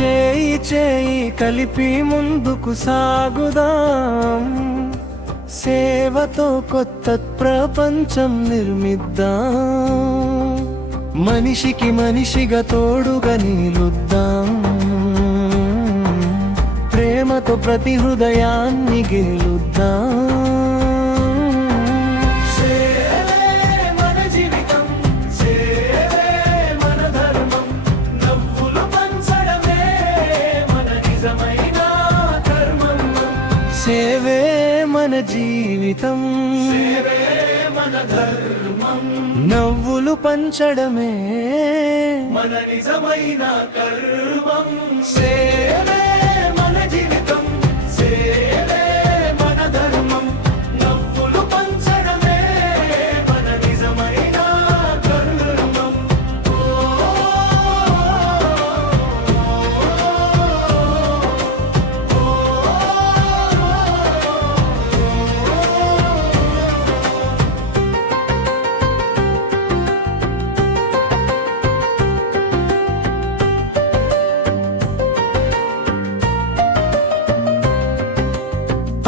చేయి చేయి కలిపి ముందుకు సాగుదాం, సేవతో కొత్త ప్రపంచం నిర్మిద్దాం, మనిషికి మనిషిగా తోడుగా నిలుద్దాం, ప్రేమతో ప్రతి హృదయాన్ని గెలుద్దాం. సేవే మన జీవితం, సేవే మన ధర్మం, నవ్వులు పంచడమే మన నిజమైన కర్మం. సేవే మన జీవితం, సేవే మన ధర్మం, నవ్వులు పంచడమే మన నిజమైన కర్మం.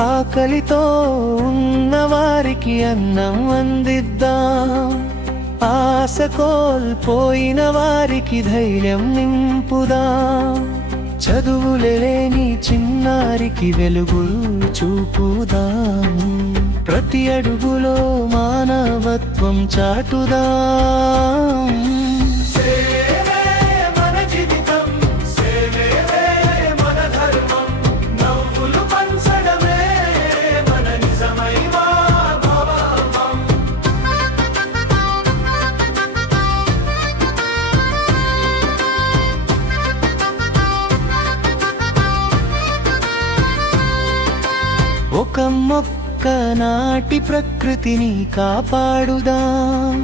ఆకలితో ఉన్న వారికి అన్నం అందిద్దాం, ఆశ కోల్పోయిన వారికి ధైర్యం నింపుదాం, చదువులు లేని చిన్నారికి వెలుగులు చూపుదాం, ప్రతి అడుగులో మానవత్వం చాటుదాం. ఒక మొక్క నాటి ప్రకృతిని కాపాడుదాం,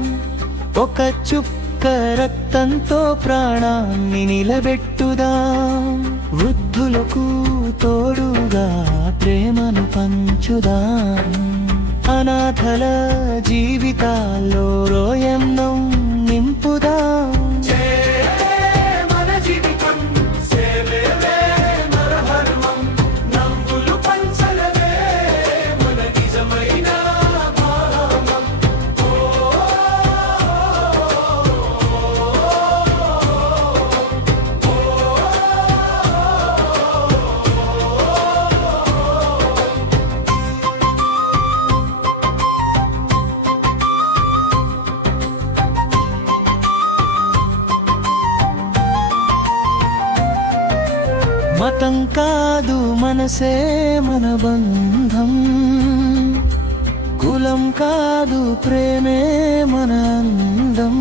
ఒక చుక్క రక్తంతో ప్రాణాన్ని నిలబెట్టుదాం, వృద్ధులకు తోడుగా ప్రేమను పంచుదాం, అనాథల జీవితాల్లో రోయన్నం నింపుదాం. మతం కాదు మనసే మన బంధం, కులం కాదు ప్రేమే మన అందం,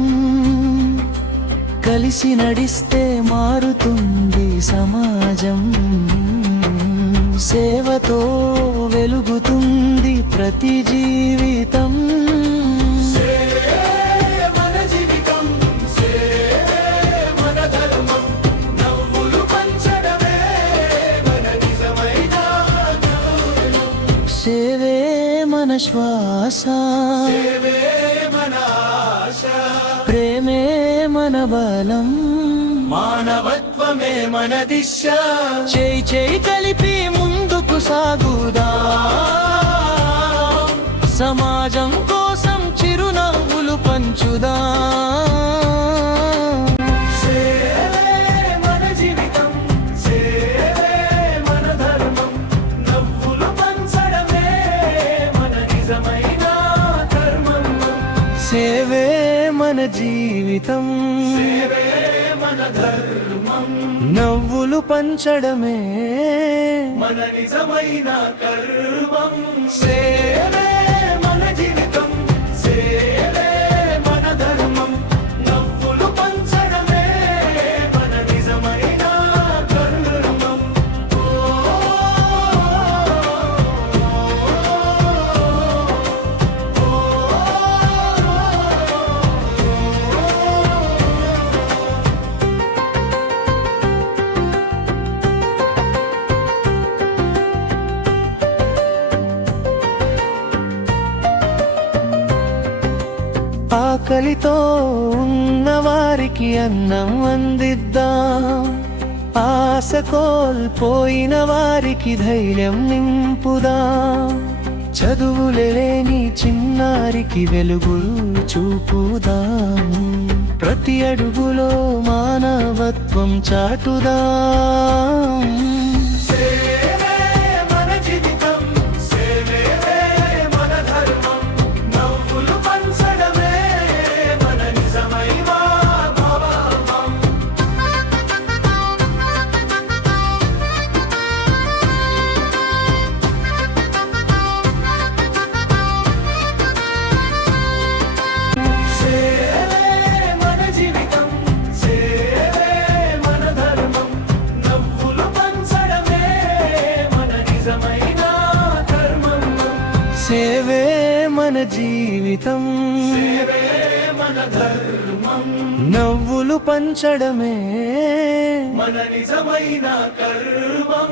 కలిసి నడిస్తే మారుతుంది సమాజం, సేవతో వెలుగుతుంది ప్రతి జీవితం. సేవే మన శ్వాస, సేవే మన ఆశ, ప్రేమే మన బలం, మానవత్వమే మన దిశ. చేయి చేయి కలిపి ముందుకు సాగుదాం, సమాజం కోసం చిరునవ్వులు పంచుదాం. సేవే మన జీవితం, సేవే మన ధర్మం, నవ్వులు పంచడమే మన నిజమైన కర్మం. సేవే మన జీవితం, సేవే మన ధర్మం, నవ్వులు పంచడమే మన నిజమైన కర్మం. ఆకలితో ఉన్న వారికి అన్నం అందిద్దాం, ఆశ కోల్పోయిన వారికి ధైర్యం నింపుదాం, చదువులేని చిన్నారికి వెలుగులు చూపుదాం, ప్రతి అడుగులో మానవత్వం చాటుదాం. సేవే మన జీవితం, సేవే మన ధర్మం, నవ్వులు పంచడమే మన నిజమైన భావం. సేవే మన జీవితం, సేవే మన ధర్మం, నవ్వులు పంచడమే మన నిజమైన కర్మం.